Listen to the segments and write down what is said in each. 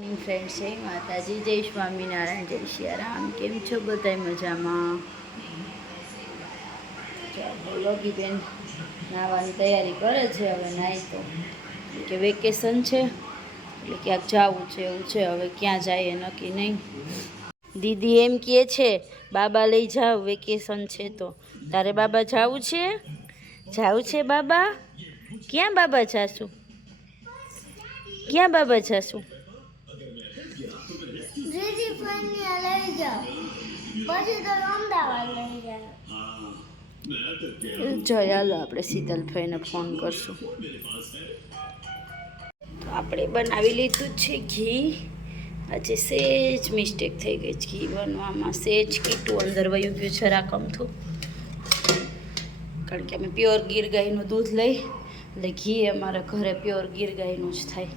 Friend છે માતાજી જય સ્વામિનારાયણ જય સિયારામ કેમ છો બધા મજામાં? ચાલો યોગીબેન નાહવાની તૈયારી કરે છે હવે નાહી તો. કે વેકેશન છે, એટલે ક્યાંક જવું છે, એવું છે. હવે ક્યાં જાય નક્કી નહીં. દીદી એમ કહે છે, બાબા લઈ જાઓ, વેકેશન છે તો. તારે બાબા જાવું છે? જવું છે બાબા? ક્યાં બાબા જાશું? ક્યાં બાબા જાશું? દીદી લઈ જાઓ. પછી તો અમદાવાદ લઈ જાઓ. જો આપણે શીતલભાઈને ફોન કરશું. તો આપણે બનાવી લીધું છે ઘી. આજે સેજ મિસ્ટેક થઈ ગઈ છે ઘી બનવામાં. સેજ કીટું અંદર વયું ગયું છે રાખમથું કારણ કે અમે પ્યોર ગીર ગાયનું દૂધ લઈ, એટલે ઘી અમારા ઘરે પ્યોર ગીર ગાયનું જ થાય.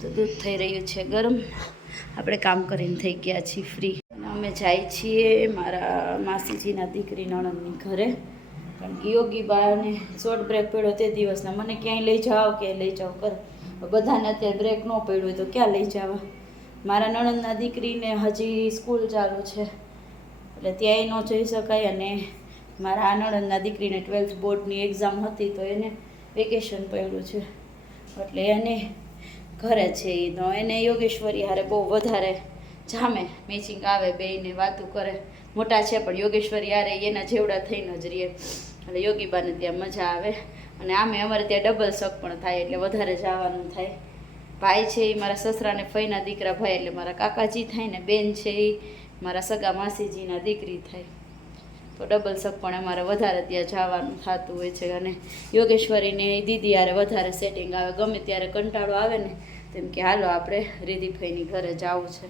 તો દૂધ થઈ રહ્યું છે ગરમ. આપણે કામ કરીને થઈ ગયા છીએ ફ્રી અમે જાય છીએ મારા માસીજીના દીકરી નણંદની ઘરે. કારણ કે યોગી બાને શોર્ટ બ્રેક પડ્યો તે દિવસના. મને ક્યાંય લઈ જાઓ કે લઈ જાઓ કર. બધાને અત્યારે બ્રેક ન પડ્યો હોય તો ક્યાં લઈ જવા? મારા નણંદના દીકરીને હજી સ્કૂલ ચાલુ છે. એટલે ત્યાંય ન જઈ શકાય અને મારા આ નણંદના દીકરીને ટ્વેલ્થ બોર્ડની એક્ઝામ હતી તો એને વેકેશન પડ્યું છે. એટલે એને ઘરે છે એ તો. એને યોગેશ્વરી હારે બહુ વધારે જામે. મેચિંગ આવે બેયને વાતું કરે. મોટા છે પણ યોગેશ્વરી હારે એના જેવડા થઈને જ રહીએ. એટલે યોગીબાને ત્યાં મજા આવે. અને આમે અમારે ત્યાં ડબલ શક પણ થાય એટલે વધારે જવાનું થાય. ભાઈ છે એ મારા સસરાને ફઈના દીકરા ભાઈ એટલે મારા કાકાજી થાય ને બેન છે એ મારા સગા માસીજીના દીકરી થાય. તો ડબલ શક પણ અમારે વધારે ત્યાં જવાનું થતું હોય છે અને યોગેશ્વરીને દીદી હારે વધારે સેટિંગ આવે, ગમે ત્યારે કંટાળો આવે ને, તેમ કે હાલો આપણે રિધિભાઈની ઘરે જવું છે.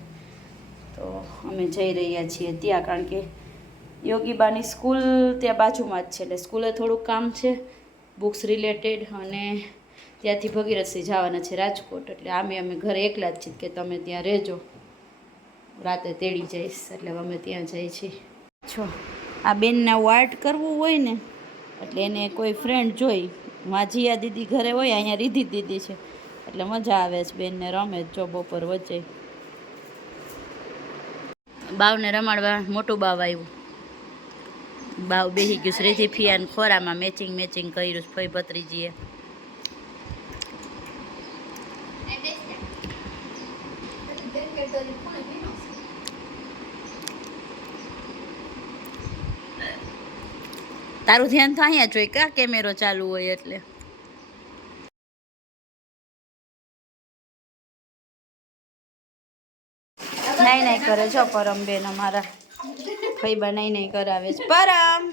તો અમે જઈ રહ્યા છીએ ત્યાં, કારણ કે યોગીબાની સ્કૂલ ત્યાં બાજુમાં જ છે, એટલે સ્કૂલે થોડુંક કામ છે, બુક્સ રિલેટેડ અને ત્યાંથી ભગીરથસિંહ જવાના છે રાજકોટ, એટલે આમે અમે ઘરે એકલા જ છીએ કે તમે ત્યાં રહેજો. રાતે તેડી જઈશ, એટલે અમે ત્યાં જઈએ છીએ. છો આ બેનને વાર્ટ કરવું હોય ને, એટલે એને કોઈ ફ્રેન્ડ જોઈ. માજીયા દીદી ઘરે હોય, અહીંયા રીધી દીદી છે. એટલે મજા આવે છે, બેનને રમે જ જો બપોર વચ્ચે. બાવને રમાડવા મોટું બાવ આવ્યું. બાવ બેસી ગયું શ્રીથી ફિયાન ખોરામાં મેચિંગ મેચિંગ કર્યું છે, ફઈ ભત્રીજીએ. તારું ધ્યાન તો અહીંયા જોઈ કયા કેમેરો ચાલુ હોય એટલે? નહીં નહીં કરે છો પરમ બેન અમારા. ભાઈ બનાવી નહીં કરાવે છે. પરમ!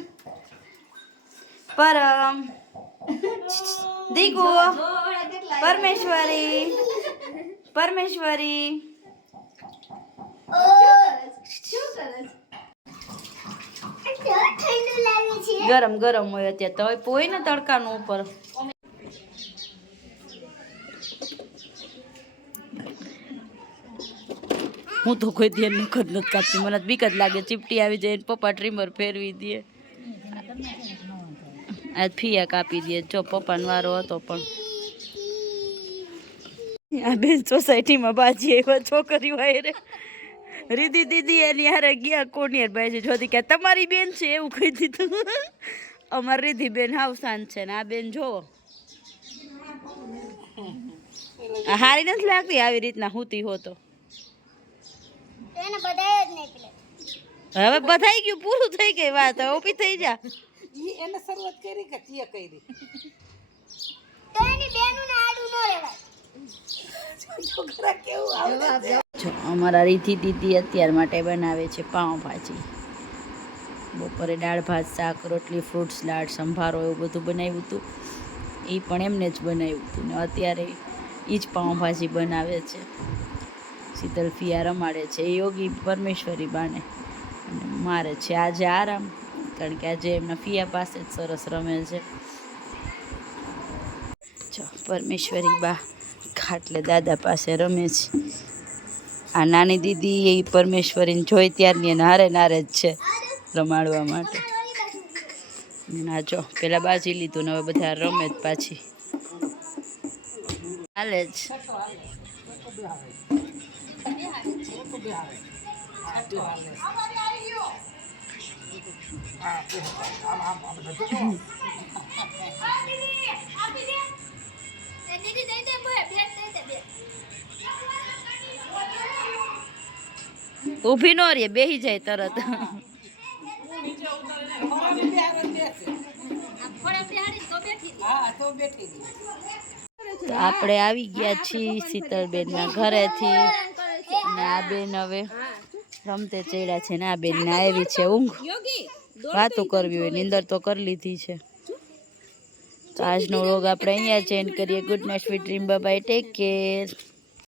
પરમ! દીકુ! પરમેશ્વરી! પરમેશ્વરી! શું કરે છે? ગરમ ગરમ હોય અત્યારે તો. પોઈ ને તડકાનું ઉપર. હું તો કોઈ ધ્યાન નખ જ નથી કાપતી મને બીક જ લાગે. ચીપટી આવી જાય પપ્પા ટ્રીમર ફેરવી દે. આજ ફિયા કાપી દે. જો પપ્પાનો વારો હતો પણ. આ બેન સોસાયટીમાં બાજી એવા છોકરીઓ રે રીધી દીદી એની હારે ગયા કોની ભાઈ છે જોતી કે તમારી બેન છે એવું કહી દીધું. અમારી રીધી બેન હાવ શાંત છે ને આ બેન જોવો. આ હારી નથી લાગતી આવી રીતના હુતી હો તો. એને બધાય જ નીકળે. હવે બધાઈ ગયું પૂરું થઈ ગઈ વાત હવે ઊભી થઈ જા. એને શરૂઆત કરી કે કરી? આડું ન રહેવાય અમારા રીતિ દીદી અત્યાર માટે બનાવે છે પાઉંભાજી બપોરે દાળ, ભાત, શાક, રોટલી ફ્રૂટ સલાડ સંભારો એવું બધું બનાવ્યું હતું. એ પણ એમને જ બનાવ્યું હતું. ને અત્યારે એ જ પાઉંભાજી બનાવે છે. શીતલ ફિયા રમાડે છે. યોગી પરમેશ્વરી બાને. અને મારે છે આજે આરામ. કારણ કે આજે એમના ફિયા પાસે જ સરસ રમે છે. પરમેશ્વરી બા. ખાટલે દાદા પાસે રમે છે. આ નાની દીદી એ પરમેશ્વરીને જોઈ ત્યારની એને હારે નારે જ છે રમાડવા માટે. ના જો, પેલા બાજી લીધું ને હવે બધા રમે જ પાછી. હાલે જ. દીદી દઈ ઊભી નો રે બેહી જાય તરત. આપણે આવી ગયા છીએ શીતલબેનના ઘરેથી. ને આ બેન હવે રમતે ચડ્યા છે ને આ બેન ને આવી છે ઊંઘ. વાતો કરવી હોય, નીંદર તો કરી લીધી છે. તો આજનો રોગ આપણે અહીંયા ચેન્જ કરીએ. Good night sweet dream bye take care